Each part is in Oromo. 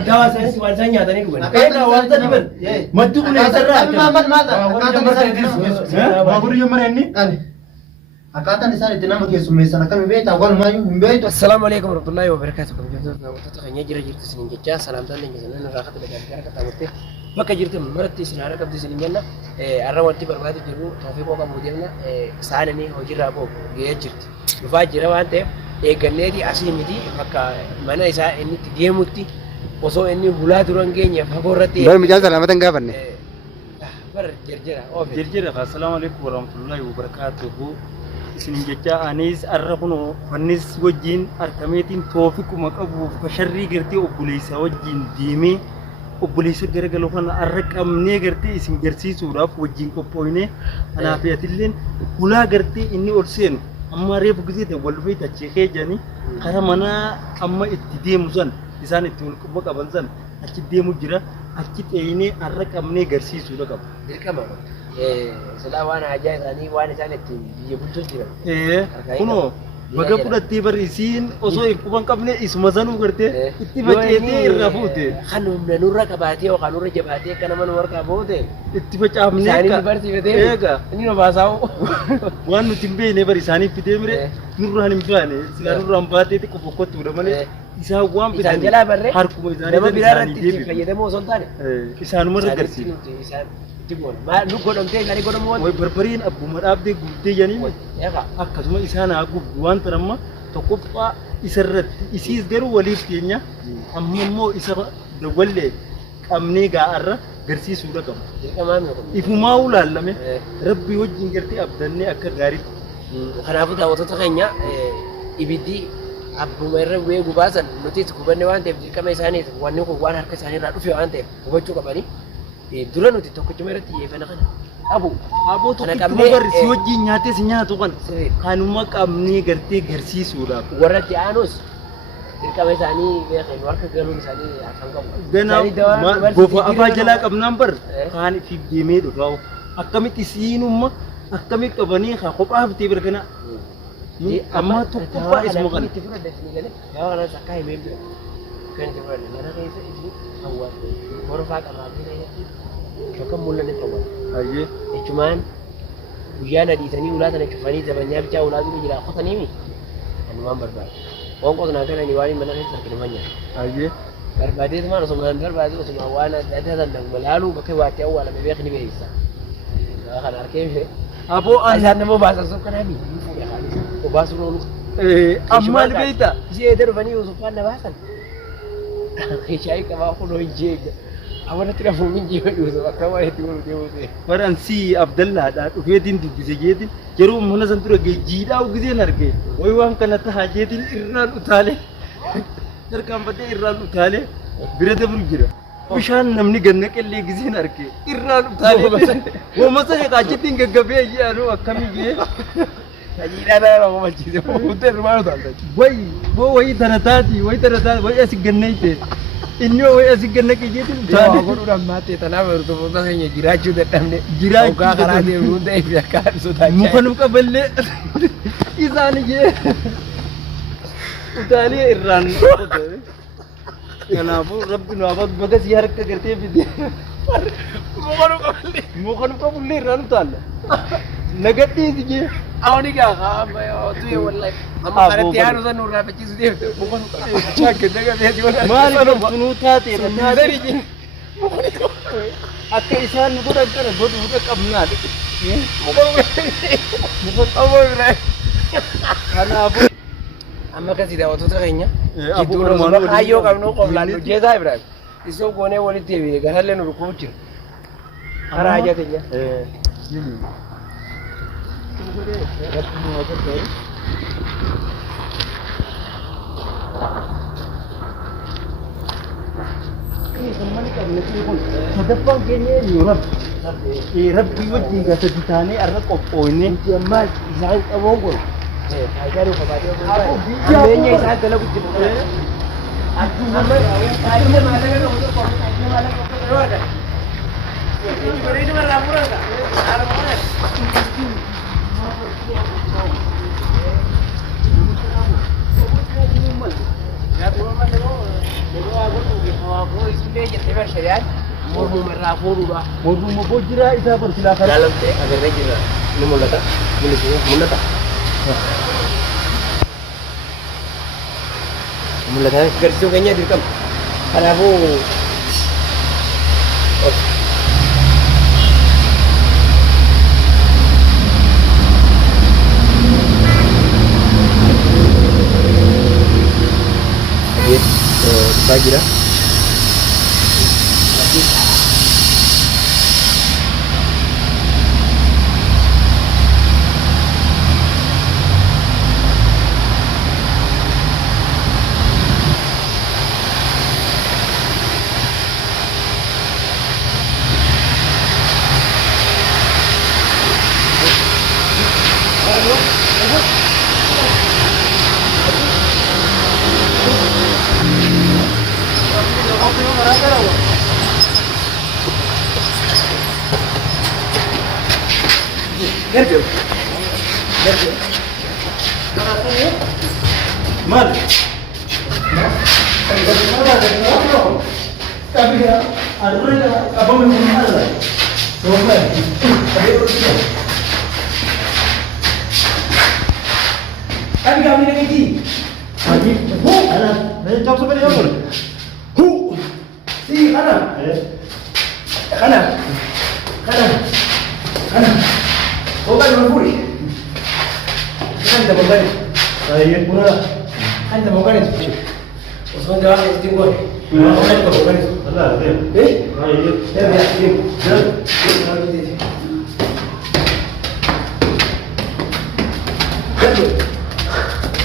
دواء سنتي والزنيا تاني كمان أنا والزني بن ما تقول إيه ترى ما بقول يوم مرة إني أكاتن إنسان تنام كيسو ميسان كم بيت أقول ما يوم بيت السلام عليكم ورحمة الله وبركاته كم جزء وتتخيل يجري جرت سنين جتة سلام تاني جزء أنا راحت لك كتابته ما كجرت مرت سنارة كم سنين جنة أروانتي برباد جرو توفيق وكم مديرنا سالني هو جرا أبو جرت يفاج جرا وانت كنادي أسي مدي فكا mana isa inni deemutti osoo inni hulaa turan keenya fagoorratti Bar mijaan salaamatan gaafanne. bar jirjira jirjira assalamu alaykum warahmatullahi wabarakatuh isin jecha anis arrabunu fannis wajjin arkameetiin toofiquma qabu basharrii gartee obboleessa wajjin diimee obboleessa garagalu kana arraqamnee gartee isin garsiisuudhaaf wajjin qophooyne anaaf yatilleen hulaa gartee inni ol seenu amma reefu gisee ta'e wal dhufee tachee jani kara mana amma itti deemu san isaan itti wal quba qaban san achi deemu jira achi xeeyinee arraqamnee garsiisuudha qaba. dirqama silaa waan ajaa'ibanii waan isaan ittiin biyya bulchuu jiran. Kunoo baga fudhattee barisiin osoo hin quban qabne isuma sanuu gartee itti faceetee irraa fuute. Kan humna nurra qabaatee yookaan nurra jabaatee akka nama nu warqaa boote itti facaafnee isaanii nu barsiifatee inni nu baasaa'u. Waan nuti hin beekne bari isaanii fidee mire nurraan hin baane silaa nurraan baatee xiqqoo fokkottuudha malee isaan waan isaan jalaa barree harkuma isaanii nama biraa irratti itti fayyadamoo osoo hin taane isaanuma agarsiisa. Nu godhamtee isaanii godhamu waan way barbariin abbuma dhaabdee guddee janii akkasuma isaan haa gubdu waan tanamma tokkoffaa isarratti isiis garuu waliif keenya amma immoo isa dawwallee qabnee gaa'arra garsiisuudha qaba. Ifumaa ulaallame rabbii wajjin gartee abdannee akka gaariitti. Kanaafuu daawwattoota keenya ibiddi abbuma irra bu'ee gubaasan nutis gubanne waan ta'eef dirqama isaaniif wanni kun waan harka isaanii irraa dhufe waan ta'eef hubachuu qabanii. Dura nuti tokkichuma irratti xiyyeeffannaa kana qabu. Aboo tokkichuma barri si wajjin nyaatee si nyaatu kan kanuma qabnee gartee garsiisuudhaaf. Warra itti aanus dirqama isaanii beekan harka galuun isaanii afaan qabu. Ganaa gofa afaa jalaa qabnaan bar kaan itti deemee dhufaa'u akkamitti siinumma akkamitti qabanii haa kophaa haftee bira kana. Amma tokkoffaa isuma kana. Gaafa kanas akka himee bira kan itti fudhadhe mana keessa itti hawwaatu. Warfaa qabaatee bakka mul'anne ta'u. Ayyee. Jechumaan guyyaan adiisanii ulaatan cufanii zabanyaa bichaa ulaatu jira qotanii mi? Anumaan barbaadu. Waan qotnaa kana ni waan mana keessa arginu manya. Ayyee. Barbaadee tumaan osoo mana barbaadee osoo waan adda adda malaaluu bakka waatti awwaalame beekni beeysa. Kana arkee aboo isaan nama baasan sun kanaa mi? Obaasuun oolu. Amma beeyta. Ishee eedee dhufanii Yusuf waan na baasan. Ishee qabaa kunoo hin jeega. Awalnya tidak mungkin jiwa Yusuf akkawa itu dia. Baran si Abdullah dah uhetin di jetin jeru mana santura gejida ugize narge woi wam kana ta hajetin irran utale terkam pate irran utale birade burgira bishan namni ganna kelle gize narge irran utale wo masa ya kajitin gaggabe ya anu akkami ge Tajira dah orang macam itu, udah rumah tu ada. Woi tanatati woi asik ganna itu. Inyo way asik ganna ke jetin utale. Aku udah mati tanah baru tu pun hanya jiraju datang deh. Jiraju karena dia runde biarkan sudah. Mukan muka belle. Isani je. Utale irran. Kenapa Rabbi nawat bagas yarak ke kerja video. Mukan muka belle irran utale. Negatif je. Awak ni kah? Tu yang walai. Amma karena tiada urusan urang peci sudah. Bukan cakap kita dia jual. Mari penuta tiada. Dari je. Akai isan itu dah kan, buat kamna. Bukan apa berai. Karena apa? Amma kasih dah waktu terkenya. Abu Rahman. Ayo kamu kau lalu jeza berai. Isu kau ni walid TV. Kerana lu kucing. Karena aja saja. Depan kene Europe. Rabbi wajhi ga saditane arqo qoyne Jamal izan abon ko. Ajaru kabadi ko. Amenya izan tala kuch. Aku nama akhirnya mana kan untuk kau akhirnya mana kau keluar kan. Ini mana laporan kan? Ada mana? Ya tu mana tu? Kalau aku tu Aboo isullee jettee bar shari'aan mormuma irraa fuudhuudha. Mormuma bojjiraa isaa barsilaa kana. Ilaalamtee agarree jirra. Ni mul'ata. Mul'ata. Mul'ata. Agarsiisuu keenya dirqama. Kanaafuu bagira. Gerbil. Mal. Tapi ya, ada apa memang ada. Coba. Kami lagi. Lagi. Ada. Jawab seperti apa? Si kanan. Kanan. Bukan berburi. Kan kita bukan. Saya pura. Kan kita bukan itu. Usman jawab itu tinggal. Bukan itu bukan itu. Allah. Iya.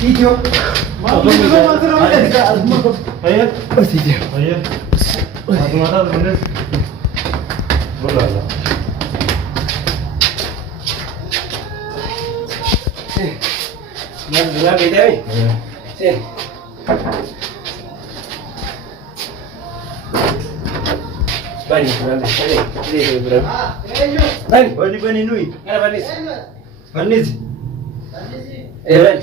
Video. Mas dua beda ni. Sini. Bani, Ini berapa? Bani nui. Mana banis? Banis. Bani.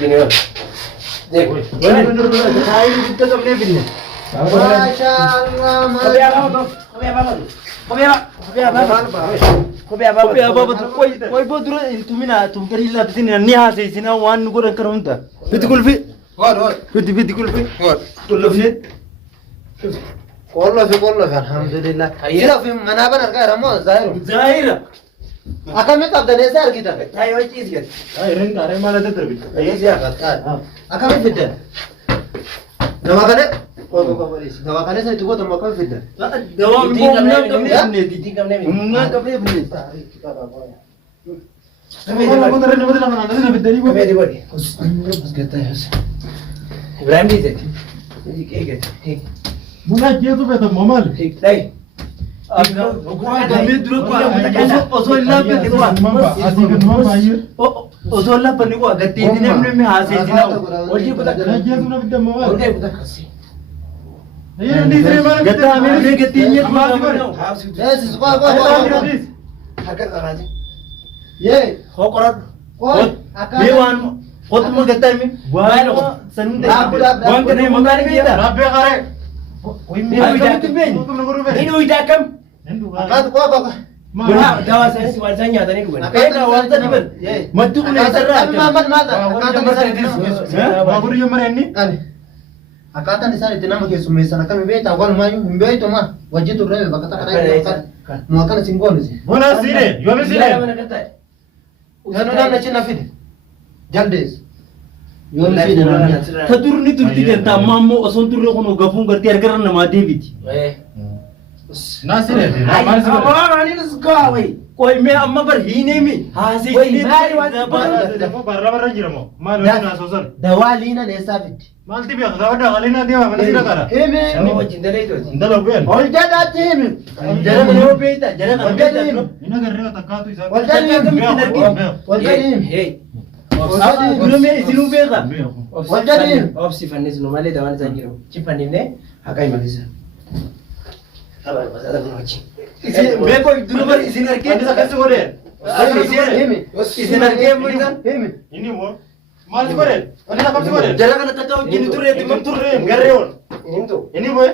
Ini kan. Dek. Bani dulu. Saya kita tak boleh pilih. Masya Allah. Kopi apa? Koi bodoh intumina tumperi lah sini ni hasil sini wan gua kerun ta. Betul fi. Hor. Betul fi. Hor. Betul fi. Kollo alhamdulillah. Ila fi manaban arka ramo Zahir. Zahira. Akan kita abdan esar kita. Ayo cheese kan. Ay ren kare malah tu terbi. Ayo siapa kan? Akan fidda. Nama kane? Kau baris. Nama kane saya tunggu nama kau fidda. Dawam Tinggal ni ni, tinggal ni. Munga kape beli. Kami di bawah. Us kata ya. Ibrahim di sini. Hik. Munga dia tu betul mamal. Hik. Dai. Kami dulu oso illa pe dikwa. Oso illa pe dikwa. Gati ni me hasil sini. Wajib betul. Wajib betul kasih. Gata amir de gati ni Yes, gua. Harga karaji. Ye, Hokorat. Dewan Kau tu mengata mi, buat seni dah. Buat kena mengani kita. Rabe kare. Ini udah kam. Akan gua. Dawa saya si wajannya tadi bukan. Dawa tadi kan. Matu kena serah. Akatan di sana itu nama kesumesa nak kami beta awal mayu beta mah wajib tu rebe bakata kana mau kana singgol sih. Bona sini, yo sini. Yana na china fidi. Jaldes. Yo sini na. Tatur ni turti kenta mammo oson turre kono gafun garti argaran na ma debiti. Nasire. Ini suka wei. Koi me amma bar hine mi. Ha sai Wei, mari barra jiramo. Mal na sosan. Dawalina ne sabit. Mal tibi da galina dia mana sira kara. Ini wajib dari itu. Ndalo ben. Oljada timi. Jara mana beta, jara kan beta. Ina garre takatu isa. Oljada. Hey. Guru me sinu beta. Wajib. Opsi fanis normale dawan zanjiro. Cipan ini akai malisa. Sabar, pasal ada macam. Me ko dulu bar isin arke bisa kasih gore. Isin arke muitan. Hemi. Ini mo. Maal si godhe? Wanni na qabsi godhe? Jara kana takka wajjin turreetti man turre. Garreewwan. Himtu. Inni bu'e?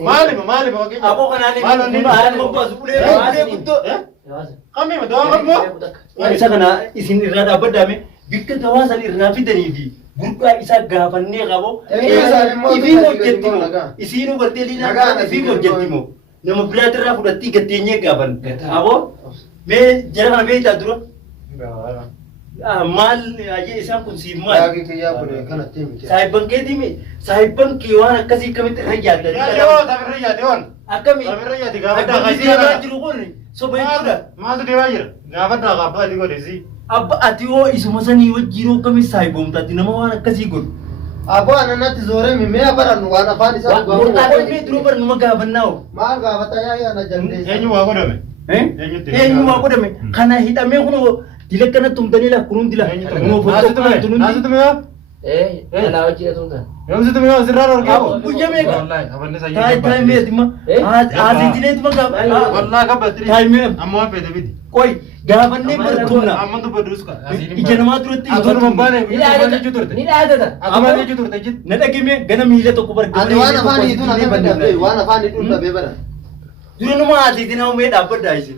Maaliif wakii? Aboo kanaan Maal wanni? maal mabbaas ulee guddoo. Qammii dawaa qabmoo? Isa kana isin irraa dhaabbaddaame bikka dawaa san irraa fidanii fi burqaa isaa gaafannee qabo. Ifiin hojjetti moo? Isiinuu gartee liinaa ifiin hojjetti moo? Nama biraatirraa fudhattii gatteenyee gaafanne. Aboo mee jara kana beektaa dura? Maal isaan kun siif maal? Yaaqii kiyyaa godhe kanatti miti. Saahiban keetii mee? Saahiban kee waan akkasii akkamitti irra yaadda? Tamirra yaade waan. Akkami? Tamirra yaade gaafadhaa Abbaan deemaa jiru kun soba jechuudha. Maaltu deemaa jira? Gaafadhaa qaabbaa ati godhe si. Abba ati hoo isuma sanii wajjin akkami saahibomtaatti nama waan akkasii godhu. Aboo ananatti zooree mee barannu waan afaan isaa Murtaadhaan mee duruu bara nama gaafannaa hoo? maal gaafata yaa ana jaldeessa. Eenyu waa godhame? Eenyu waa godhame? Kana hidhamee kun dila kana tumtanii la kunuun dila. Naasitu mee? Alaa wajjin tumtan. Yoomsitu mee sirraa argaa? Guyyaa meeqa? Wallahi abanne sa Taa'ee taa'ee meetima? Haasiitineetuma gaafa. Wallahi kabbatiri. Taa'ee mee? Amma waan feete biti. Qoy gaafannee bartuuna. Amma dubbadduus ka. Ija namaa duratti Atuma baane Ni dhaadata. Ni dhaadata. Atuma jechuu turte jit. na dhagime gana miila tokko barga. Ati waan afaan hiituun akka baddaafee waan afaan hiituun dhabee baran. Dura nama haasiitiin hawwee dhaabbaddaa isin.